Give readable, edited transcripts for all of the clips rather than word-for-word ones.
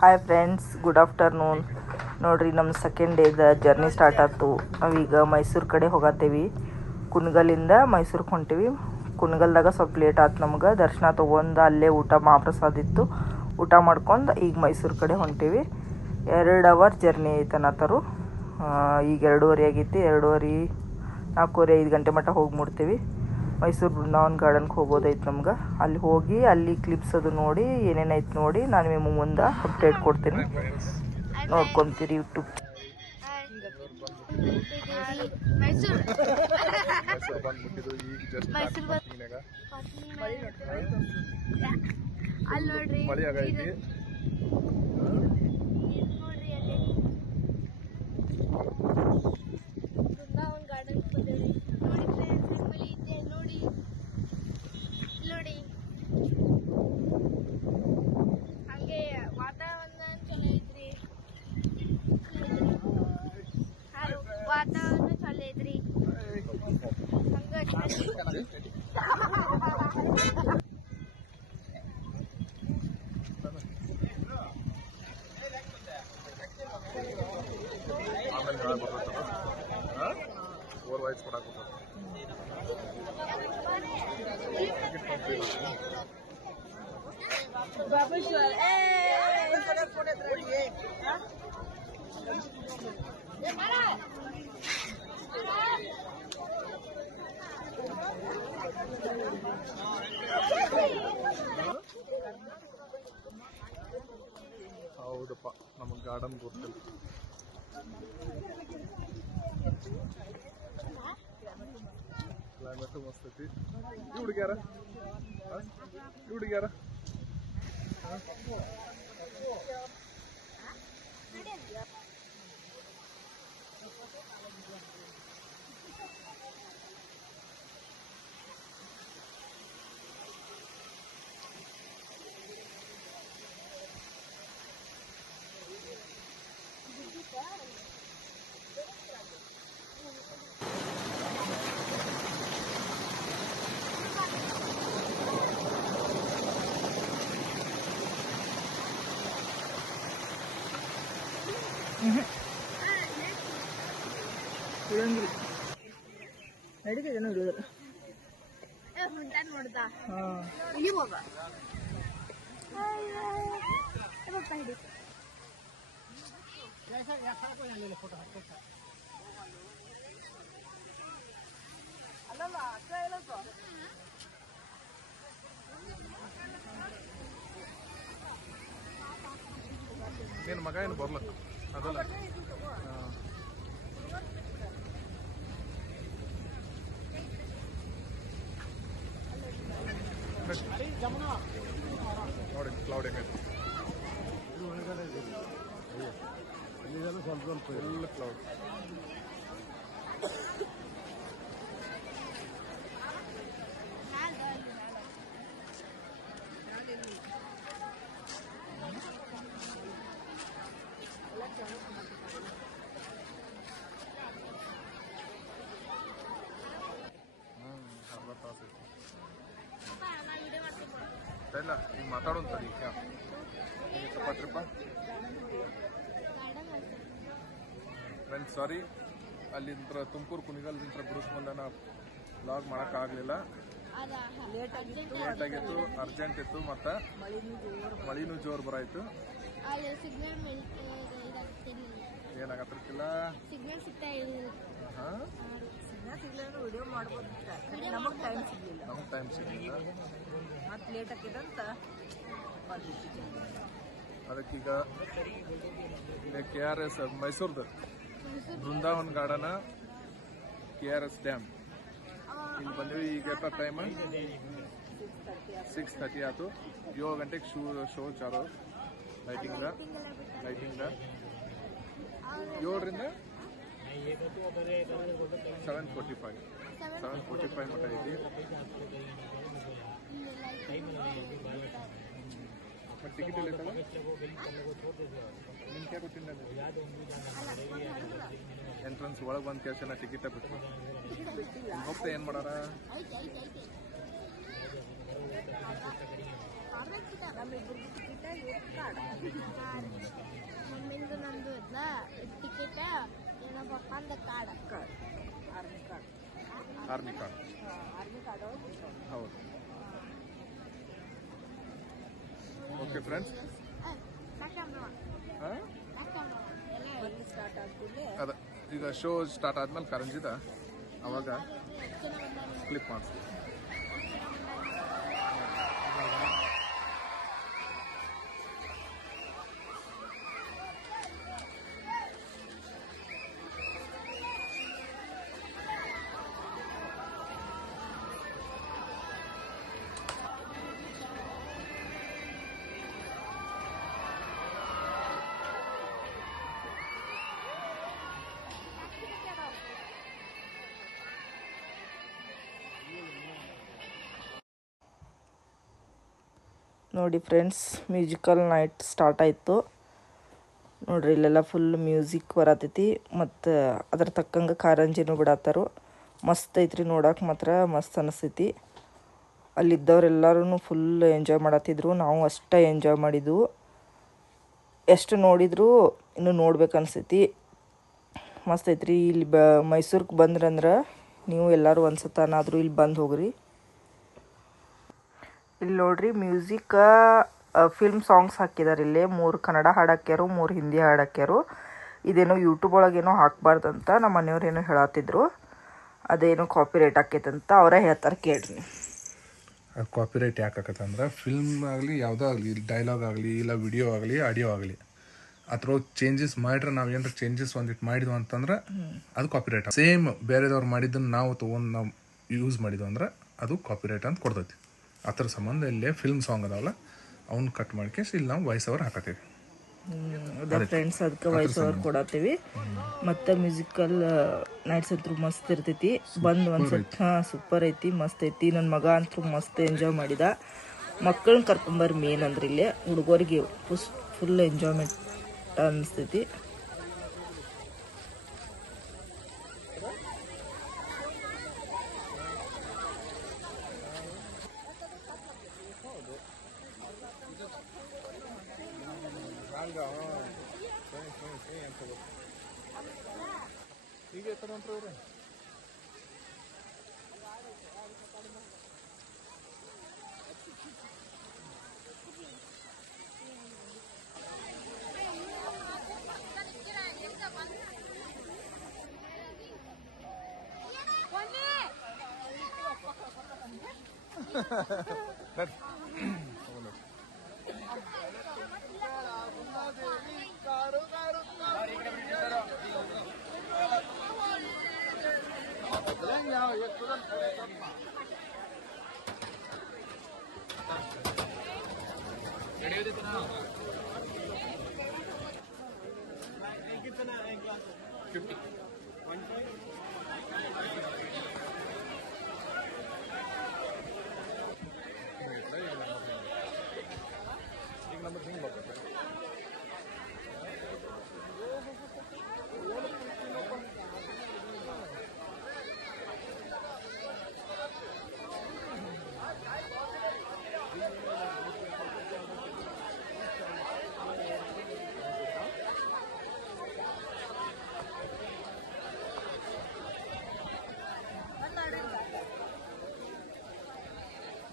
Hi friends, good afternoon. ನೋಡ್ರಿ, ನಮ್ಮ second ಡೇದ journey start ಆಯ್ತು. ನಾವೀಗ ಮೈಸೂರು ಕಡೆ ಹೋಗತ್ತೀವಿ. ಕುಣಗಲಿಂದ ಮೈಸೂರಿಗೆ ಹೊಂಟೀವಿ. ಕುಣಗಲ್ದಾಗ ಸ್ವಲ್ಪ ಲೇಟ್ ಆಯ್ತು ನಮ್ಗೆ. ದರ್ಶನ ತೊಗೊಂಡು ಅಲ್ಲೇ ಊಟ ಮಹಾಪ್ರಸಾದ ಇತ್ತು, ಊಟ ಮಾಡ್ಕೊಂಡು ಈಗ ಮೈಸೂರು ಕಡೆ ಹೊಂಟೀವಿ. 2 ಅವರ್ ಜರ್ನಿ ಐತೆ ಅನ್ನತ್ತಾರು. ಈಗ 2:30 ಆಗೈತಿ. 2:30, 4:30, 5 ಗಂಟೆ ಮಟ್ಟ ಹೋಗಿ ಮುಡ್ತೀವಿ. ಮೈಸೂರು ಬೃಂದಾವನ್ ಗಾರ್ಡನ್ಗೆ ಹೋಗೋದೈತೆ ನಮ್ಗೆ. ಅಲ್ಲಿ ಹೋಗಿ ಅಲ್ಲಿ ಕ್ಲಿಪ್ಸ್ ಅದು ನೋಡಿ ಏನೇನೈತೆ ನೋಡಿ ನಾನು ನಿಮಗೆ ಮುಂದೆ ಅಪ್ಡೇಟ್ ಕೊಡ್ತೀನಿ. ನೋಡ್ಕೊತೀರಿ ಯೂಟ್ಯೂಬ್. ವಾತಾವರಣ ಚಲೋ ಐತ್ರಿ. ಹೌದಪ್ಪ, ನಮಗೆ ಗಾರ್ಡನ್ ಗೊತ್ತಿಲ್ಲ. ಕ್ಲೈಮೇಟು ಮಸ್ತ್ ಐತಿ. ಹುಡುಗ್ಯಾರ ನಡೀತಿದೆ ನೋಡಿದ್ರೆ ನೋಡ್ದಾ ಏನು ಮಗ ಏನು ಬರ್ಲ ಅದಲ್ಲ. ನೋಡಿ ಕ್ಲೌಡ್ ಹೆಂಗೈತೆ. ಸ್ವಲ್ಪ ಎಲ್ಲ ಕ್ಲೌಡ್. ಇಲ್ಲ, ಈಗ ಮಾತಾಡೋಂಥದ್ದು ಈಗ ತಪ್ಪಾತ್ರಪ್ಪ ಫ್ರೆಂಡ್ಸ್. ಸಾರಿ, ಅಲ್ಲಿಂದ ತುಮಕೂರು ಕುಣಿಗಲ್ದಿಂದ ಬಿಡಿಸ್ಕೊಂಡನ ವ್ಲಾಗ್ ಮಾಡೋಕ್ಕಾಗಲಿಲ್ಲ. ಲೇಟ್ ಆಗಿತ್ತು, ಅರ್ಜೆಂಟ್ ಇತ್ತು, ಮತ್ತು ಮಳಿನೂ ಜೋರು ಬರಾಯ್ತು. ಏನಾಗತ್ತಿಲ್ಲ, ವಿಡಿಯೋ ಮಾಡ್ಬೋದು. ನಮಗೆ ಟೈಮ್ ಸಿಗಲಿಲ್ಲ. ಮತ್ತೆ ಲೇಟ್ ಆಗ್ತಿದಂತ ಅದಕ್ಕೀಗ KRS ಮೈಸೂರ್ದು ಬೃಂದಾವನ್ ಗಾರ್ಡನ್, KRS ಡ್ಯಾಮ್ ಇಲ್ಲಿ ಬಂದ್ವಿ. ಈಗ ಟೈಮ್ 6:30 ಆಯ್ತು. 7 ಗಂಟೆಗೆ ಶೋ ಚಾಲು. ಲೈಟಿಂಗ್ 7ರಿಂದ 7:45 ಮಟ್ಟ ಐತಿ. ಮತ್ತು ಟಿಕೆಟ್ ಇಲ್ಲ ನಿಮ್ಗೆ ಗೊತ್ತಿಲ್ಲ. ಎಂಟ್ರೆನ್ಸ್ ಒಳಗೆ ಬಂದ ಕ್ಯಾಶನ ಟಿಕೆಟ ಬಿಟ್ಟು ಹೋಗ್ತಾ ಏನು ಮಾಡಾರ. ನಮ್ಮಿಬ್ಬರಿಗೆ ಟಿಕೆಟ್ ಕಾರ್ಡ್ ಮಮ್ಮಿಂದು ನಂದು ಇದ್ಲ ಟಿಕೆಟ್ ಏನೋ ಪಪ್ಪಂದ card army card army card army card ಹೌದು. ಓಕೆ ಫ್ರೆಂಡ್ಸ್, ಸ್ಟಾರ್ಟ್ ಆಗ್ತಿಲ್ಲ. ಅದ ಈಗ ಶೋ ಸ್ಟಾರ್ಟ್ ಆದ್ಮೇಲೆ ಕಾರಂಜಿದ ಅವಾಗ ಕ್ಲಿಕ್ ಮಾಡಿಸ್ತೀವಿ. ನೋಡಿ ಫ್ರೆಂಡ್ಸ್, ಮ್ಯೂಸಿಕಲ್ ನೈಟ್ ಸ್ಟಾರ್ಟ್ ಆಯಿತು ನೋಡ್ರಿ. ಇಲ್ಲೆಲ್ಲ ಫುಲ್ ಮ್ಯೂಸಿಕ್ ಬರತೈತಿ ಮತ್ತು ಅದ್ರ ತಕ್ಕಂಗೆ ಕಾರಂಜಿನೂ ಬಿಡತ್ತಾರು. ಮಸ್ತ್ ಐತ್ರಿ, ನೋಡಕ್ಕೆ ಮಾತ್ರ ಮಸ್ತ್ ಅನಿಸ್ತೈತಿ. ಅಲ್ಲಿದ್ದವರೆಲ್ಲರೂ ಫುಲ್ ಎಂಜಾಯ್ ಮಾಡತ್ತಿದ್ರು. ನಾವು ಅಷ್ಟೇ ಎಂಜಾಯ್ ಮಾಡಿದ್ವು. ಎಷ್ಟು ನೋಡಿದ್ರು ಇನ್ನೂ ನೋಡ್ಬೇಕು ಅನಿಸ್ತೈತಿ. ಮಸ್ತ್ ಐತ್ರಿ. ಇಲ್ಲಿ ಮೈಸೂರಿಗೆ ಬಂದ್ರಂದ್ರೆ ನೀವು ಎಲ್ಲರೂ ಒಂದ್ಸತನಾದರೂ ಇಲ್ಲಿ ಬಂದು ಹೋಗ್ರಿ. ಇಲ್ಲಿ ನೋಡ್ರಿ, ಮ್ಯೂಸಿಕ್ ಫಿಲ್ಮ್ ಸಾಂಗ್ಸ್ ಹಾಕಿದಾರೆ. ಇಲ್ಲಿ 3 ಕನ್ನಡ ಹಾಡು ಹಾಕ್ಯಾರು, 3 ಹಿಂದಿ ಹಾಡು ಹಾಕ್ಯಾರು. ಇದೇನೋ ಯೂಟ್ಯೂಬ್ ಒಳಗೇನೋ ಹಾಕ್ಬಾರ್ದಂತ ನಮ್ಮ ಮನೆಯವ್ರೇನೋ ಹೇಳತ್ತಿದ್ರು. ಅದೇನೋ ಕಾಪಿ ರೈಟ್ ಆಕೈತಂತ ಅವರೇ ಹೇಳ್ತಾರೆ, ಕೇಳ್ರಿ. ಅದು ಕಾಪಿರೈಟ್ ಯಾಕೆ ಆಕತ್ತಂದ್ರೆ, ಫಿಲ್ಮ್ ಆಗಲಿ ಯಾವುದೋ ಆಗಲಿ, ಡೈಲಾಗ್ ಆಗಲಿ ಇಲ್ಲ ವಿಡಿಯೋ ಆಗಲಿ ಆಡಿಯೋ ಆಗಲಿ, ಅದ್ರೊಳಗೆ ಚೇಂಜಸ್ ಮಾಡ್ರೆ ನಾವು ಏನಾರ ಚೇಂಜಸ್ ಒಂದಿಟ್ಟು ಮಾಡಿದ್ವು ಅಂತಂದ್ರೆ ಅದು ಕಾಪಿರೈಟ್. ಸೇಮ್ ಬೇರೆದವ್ರು ಮಾಡಿದ್ದನ್ನು ನಾವು ತೊಗೊಂಡು ನಾವು ಯೂಸ್ ಮಾಡಿದ್ವು ಅಂದ್ರೆ ಅದು ಕಾಪಿರೈಟ್ ಅಂತ ಕೊಡ್ತೈತಿ. ಆ ಥರ ಸಂಬಂಧ ಇಲ್ಲೇ ಫಿಲ್ಮ್ ಸಾಂಗ್ ಅದಾವಲ್ಲ ಅವ್ನು ಕಟ್ ಮಾಡ್ಕೆ ಇಲ್ಲಿ ನಾವು ವಾಯ್ಸ್ ಓವರ್ ಹಾಕತ್ತೀವಿ. ಫ್ರೆಂಡ್ಸ್, ಅದಕ್ಕೆ ವಾಯ್ಸ್ ಓವರ್ ಕೊಡತ್ತೀವಿ. ಮತ್ತು ಮ್ಯೂಸಿಕಲ್ ನೈಟ್ಸ್ ಅಂತೂ ಮಸ್ತ್ ಇರ್ತೈತಿ. ಬಂದು ಒಂದ್ಸತಿ ಸೂಪರ್ ಐತಿ, ಮಸ್ತ್ ಐತಿ. ನನ್ನ ಮಗ ಅಂತೂ ಮಸ್ತ್ ಎಂಜಾಯ್ ಮಾಡಿದ. ಮಕ್ಕಳನ್ನ ಕರ್ಕೊಂಬರ್ರಿ. ಮೇನ್ ಅಂದ್ರೆ ಇಲ್ಲೇ ಹುಡುಗರಿಗೆ ಫುಲ್ ಎಂಜಾಯ್ಮೆಂಟ್ ಅನಿಸ್ತೈತಿ.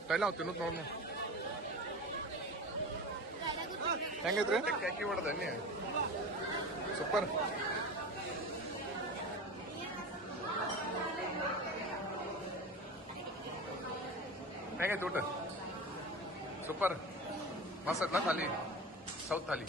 ಡೈಲಾಗ್ ತಿನ್ನೋದು ನೋಡ್ ಹೆಂಗೈತ್ರಿ? ಕ್ಯಾಕಿ ಹೊಡೆದ ನೀ ಸೂಪರ್. ಹೆಂಗೈತಿ ಊಟ? ಸೂಪರ್ ಮಸ್ತ್ ಐತ್ನಾ? ಥಾಲಿ ಸೌತ್ ಥಾಲಿ